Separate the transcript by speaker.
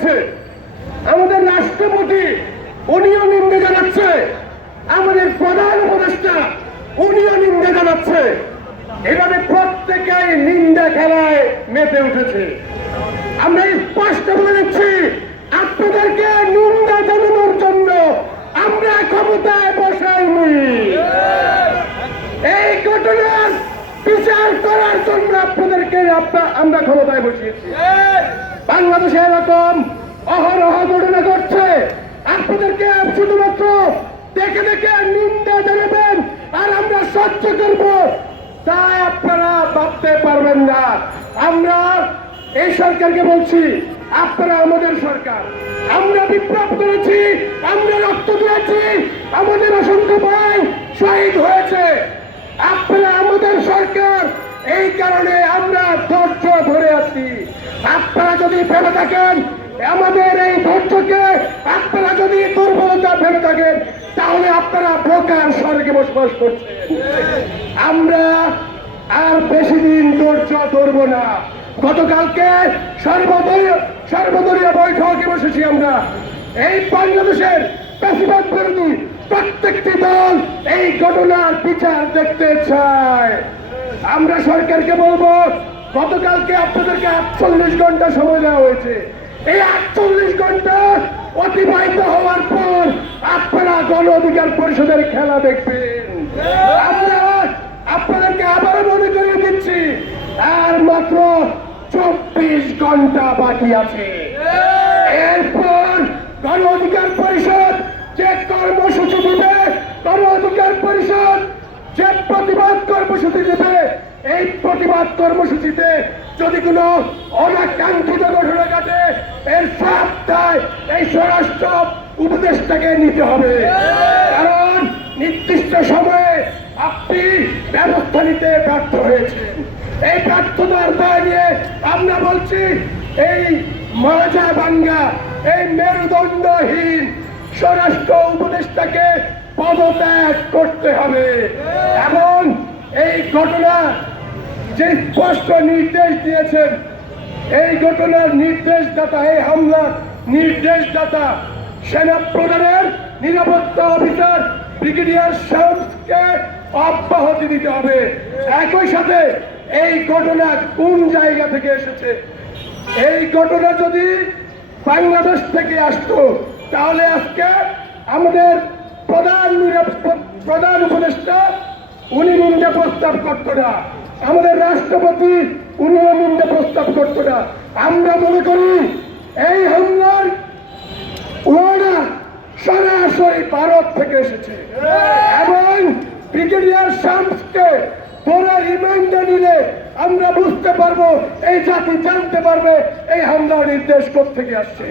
Speaker 1: জানাচ্ছে আমাদের রাষ্ট্রপতি, উনিও নিন্দে জানাচ্ছে। আমাদের প্রধান উপদেষ্টা, উনিও নিন্দে জানাচ্ছে। এভাবে প্রত্যেকেই নিন্দা খেলায় মেতে উঠেছে। আমরা স্পষ্ট বলে দিচ্ছি, আপনাদেরকে নিন্দা জানানোর জন্য আমরা ক্ষমতায় বসাইনি এই ঘটনার বিচার করার জন্য আপনাদেরকে আমরা ক্ষমতায় বসিয়েছি। বাংলাদেশে এরকম অহরহ ঘটনা ঘটছে। আপনাদেরকে শুধুমাত্র দেখে দেখে নিন্দা জানাবেন আর আমরা সহ্য করব। তাই আপনারা ভাবতে পারবেন না। আমরা এই সরকারকে বলছি, আপনারা আমাদের সরকার। আমরা বিপ্লব করেছি, আমরা রক্ত দিয়েছি, আমাদের অসংখ্য ভাই শহীদ হয়েছে। আপনারা আমাদের সরকার, এই কারণে আছি। আপনারা যদি ভেবে থাকেন, আমাদের এই ধৈর্যকে আপনারা যদি দুর্বলতা ভেবে থাকেন, তাহলে আপনারা বোকার স্বর্গে বসবাস করছেন। আমরা আর বেশি দিন ধৈর্য ধরব না। গতকালকে সর্বদলীয় সর্বদলীয় বৈঠকে বসেছি আমরা। এই বাংলাদেশের বেশিরভাগ বিরোধী প্রত্যেকটি দল এই ঘটনার বিচার দেখতে চায়। আমরা সরকারকে বলব গতকালকে আপনাদেরকে আটচল্লিশ ঘণ্টা সময় দেওয়া হয়েছে। এই আটচল্লিশ ঘণ্টা অতিবাহিত হওয়ার পর আপনারা গণ অধিকার পরিষদের খেলা দেখবেন। আমরা আপনাদেরকে আবারও মনে করিয়ে দিচ্ছি, আর মাত্র চব্বিশ ঘণ্টা বাকি আছে। এরপর গণ অধিকার পরিষদ যে কর্মসূচি দিবে, গণ অধিকার পরিষদ যে প্রতিবাদ কর্মসূচি দেবে এই প্রতিবাদ কর্মসূচিতে যদি কোনো অনাকাঙ্ক্ষিত ঘটনা ঘটে, এর দায় এই স্বরাষ্ট্র উপদেশটাকে নিতে হবে। কারণ নির্দিষ্ট সময়ে আপনি ব্যবস্থা নিতে ব্যর্থ হয়েছেন। এই ব্যর্থতার দায় নিয়ে আমরা বলছি, এই মাজা বাঙ্গা, এই মেরুদণ্ডহীন স্বরাষ্ট্র উপদেষ্টাকে পদত্যাগ করতে হবে। এবং এই ঘটনা যে স্পষ্ট নির্দেশ দিয়েছেন, এই ঘটনার নির্দেশদাতা, এই হামলার নির্দেশদাতা, সেনা প্রধানের নিরাপত্তা অফিসার ব্রিগেডিয়ার শামসকে অব্যাহতি দিতে হবে। একই সাথে এই ঘটনা কোন জায়গা থেকে এসেছে? এই ঘটনা যদি বাংলাদেশ থেকে আসতো, তাহলে আজকে আমাদের প্রধান প্রধান উপদেষ্টা, উনি নিন্দা প্রস্তাব করতো না। আমাদের রাষ্ট্রপতি নিন্দা প্রস্তাব করতো না। আমরা মনে করি, এই হামলার ওনার সরাসরি ভারত থেকে এসেছে। এবং ব্রিগেডিয়ার শামসকে পরে নিলে আমরা বুঝতে পারব, এই জাতি জানতে পারবে, এই হামলার নির্দেশ থেকে আসছে।